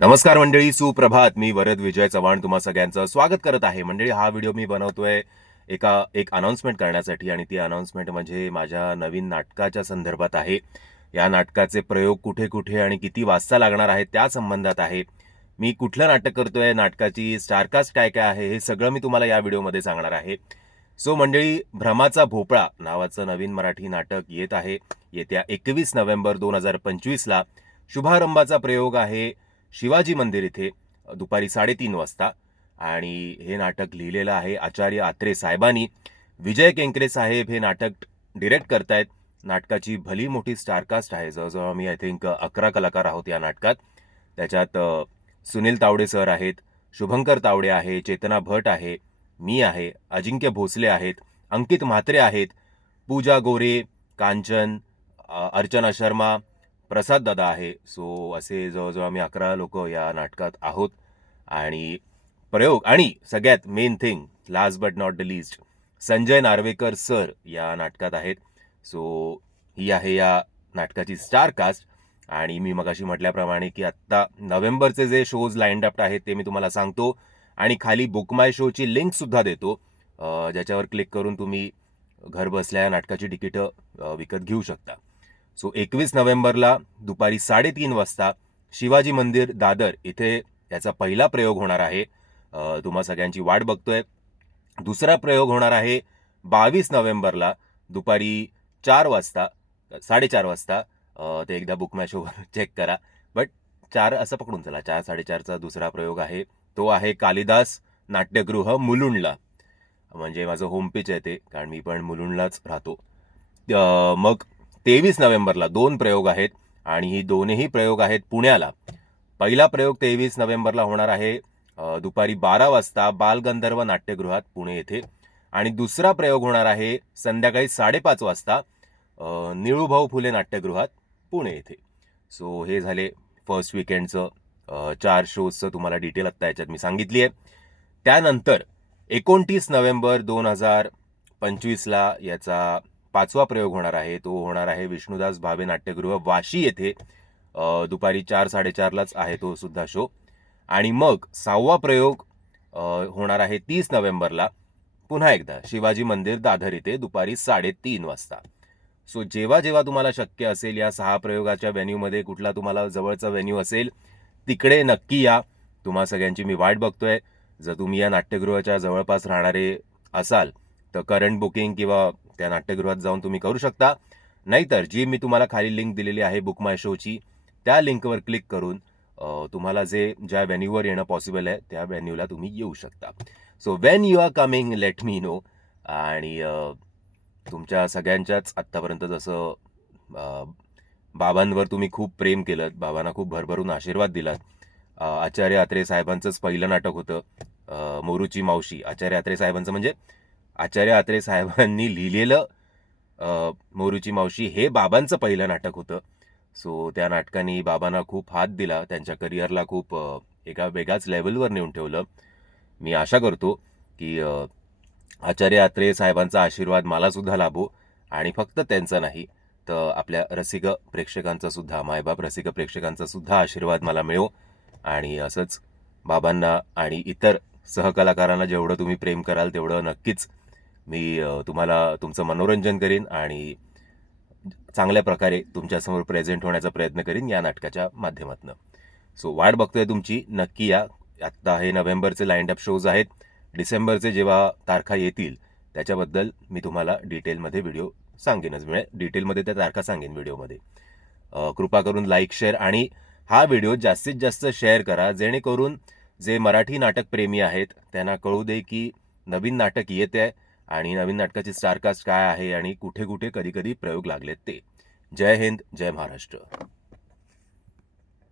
नमस्कार मंडळी सुप्रभात. मी वरद विजय चव्हाण तुम्हा सगळ्यांचं स्वागत करत आहे. मंडळी हा व्हिडिओ मी बनवतोय एका एक अनाउन्समेंट करण्यासाठी आणि ती अनाउन्समेंट म्हणजे माझ्या नवीन नाटकाच्या संदर्भात आहे. या नाटकाचे प्रयोग कुठे कुठे आणि किती वाजता लागणार आहे त्या संबंधात आहे. मी कुठलं नाटक करतोय नाटकाची स्टारकास्ट काय काय आहे हे सगळं मी तुम्हाला या व्हिडिओमध्ये सांगणार आहे. सो मंडळी भ्रमाचा भोपळा नावाचं नवीन मराठी नाटक येत आहे. येत्या एकवीस नोव्हेंबर दोन हजार पंचवीसला शुभारंभाचा प्रयोग आहे. शिवाजी मंदिर इथे दुपारी साडेतीन वाजता. आणि हे नाटक लिहिलेलं आहे आचार्य आत्रे साहेबांनी. विजय केंकरे साहेब हे नाटक डिरेक्ट करतायत. नाटकाची भली मोठी स्टारकास्ट आहे. जवळजवळ आम्ही आय थिंक अकरा कलाकार आहोत या नाटकात. त्याच्यात सुनील तावडे सर आहेत शुभंकर तावडे आहे चेतना भट आहे मी आहे अजिंक्य भोसले आहेत अंकित म्हात्रे आहेत पूजा गोरे कांचन अर्चना शर्मा प्रसाद दादा आहे. सो असे जवळजवळ आम्ही अकरा लोक या नाटकात आहोत. आणि प्रयोग आणि सगळ्यात main thing last but not the least Sanjay Narvekar sir या नाटकात आहेत. सो ही आहे या नाटकाची स्टार कास्ट आणि मी मगाशी म्हटल्याप्रमाणे की आत्ता नोव्हेंबरचे जे शोज लाईंड अप आहेत ते मी तुम्हाला सांगतो. आणि खाली बुक माय शोची लिंकसुद्धा देतो. ज्याच्यावर क्लिक करून तुम्ही घर बसल्या या नाटकाची तिकीटं विकत घेऊ शकता. सो एकवीस नोव्हेंबरला दुपारी साडेतीन वाजता शिवाजी मंदिर दादर इथे याचा पहिला प्रयोग होणार आहे. तुम्हा सगळ्यांची वाट बघतोय. दुसरा प्रयोग होणार आहे बावीस नोव्हेंबरला दुपारी चार वाजता साडेचार वाजता. ते एकदा बुक मॅशोवर चेक करा. बट चार असं पकडून चला. चार साडेचारचा दुसरा प्रयोग आहे. तो आहे कालिदास नाट्यगृह मुलुंडला. म्हणजे माझं होम पिच आहे ते कारण मी पण मुलुंडलाच राहतो. मग तेवीस नोव्हेंबरला दोन प्रयोग आहेत आणि ही दोनही प्रयोग आहेत पुण्याला. पहिला प्रयोग तेवीस नोव्हेंबरला होणार आहे दुपारी बारा वाजता बालगंधर्व नाट्यगृहात पुणे येथे. आणि दुसरा प्रयोग होणार आहे संध्याकाळी साडेपाच वाजता निळूभाऊ फुले नाट्यगृहात पुणे येथे. सो हे झाले फर्स्ट विकेंडचं चार शोजचं तुम्हाला डिटेल आत्ता याच्यात मी सांगितली आहे त्यानंतर एकोणतीस नोव्हेंबर दोन हजार पंचवीसला याचा पाचवा प्रयोग होणार आहे. तो होणार आहे विष्णुदास भावे नाट्यगृह वाशी येथे. दुपारी चार साडेचारलाच आहे तो सुद्धा शो आणि मग सहावा प्रयोग होणार आहे तीस नोव्हेंबरला. पुन्हा एकदा शिवाजी मंदिर दादर इथे दुपारी साडेतीन वाजता. सो जेव्हा जेव्हा तुम्हाला शक्य असेल या सहा प्रयोगाच्या व्हेन्यूमध्ये कुठला तुम्हाला जवळचा व्हेन्यू असेल तिकडे नक्की या. तुम्हा सगळ्यांची मी वाट बघतोय. जर तुम्ही या नाट्यगृहाच्या जवळपास राहणारे असाल तर करंट बुकिंग किंवा त्या नाट्यगृहात जाऊन तुम्ही करू शकता. नाहीतर जी मी तुम्हाला खाली लिंक दिलेली आहे बुक माय शोची त्या लिंकवर क्लिक करून तुम्हाला जे ज्या व्हॅन्यूवर येणं पॉसिबल आहे त्या व्हॅन्यूला तुम्ही येऊ शकता. So when you are coming let me know आणि तुमच्या सगळ्यांच्याच आत्तापर्यंत जसं बाबांवर तुम्ही खूप प्रेम केलं बाबांना खूप भरभरून आशीर्वाद दिलात आचार्य आत्रे साहेबांचंच पहिलं नाटक होतं मोरूची मावशी. आचार्य आत्रे साहेबांचं म्हणजे आचार्य आत्रे साहेबांनी लिहिलेलं मोरूची मावशी हे बाबांचं पहिलं नाटक होतं. सो त्या नाटकाने बाबांना खूप हात दिला. त्यांच्या करिअरला खूप एका वेगळ्याच लेवलवर नेऊन ठेवलं. मी आशा करतो की आचार्य आत्रे साहेबांचा आशीर्वाद मलासुद्धा लाभो आणि फक्त त्यांचा नाही तर आपल्या रसिक प्रेक्षकांचा सुद्धा मायबाप रसिक प्रेक्षकांचा सुद्धा आशीर्वाद मला मिळो. आणि असंच बाबांना आणि इतर सहकलाकारांना जेवढं तुम्ही प्रेम कराल तेवढं नक्कीच मी तुम्हाला तुमचं मनोरंजन करीन आणि चांगल्या प्रकारे तुमच्यासमोर प्रेझेंट होण्याचा प्रयत्न करीन या नाटकाच्या माध्यमातून. सो वाट बघतोय तुमची. नक्की या. आत्ता हे नोव्हेंबरचे लाईंड अप शोज आहेत. डिसेंबरचे जेव्हा तारखा येतील त्याच्याबद्दल मी तुम्हाला डिटेलमध्ये व्हिडिओ सांगेनच. म्हणजे डिटेलमध्ये त्या तारखा सांगेन व्हिडिओमध्ये कृपा करून लाईक शेअर आणि हा व्हिडिओ जास्तीत जास्त शेअर करा. जेणेकरून जे मराठी नाटकप्रेमी आहेत त्यांना कळू दे की नवीन नाटक येत आहे. आणि नवीन नाटकाची स्टारकास्ट काय आहे आणि कुठे कुठे कधी कधी प्रयोग लागलेत ते. जय हिंद जय महाराष्ट्र.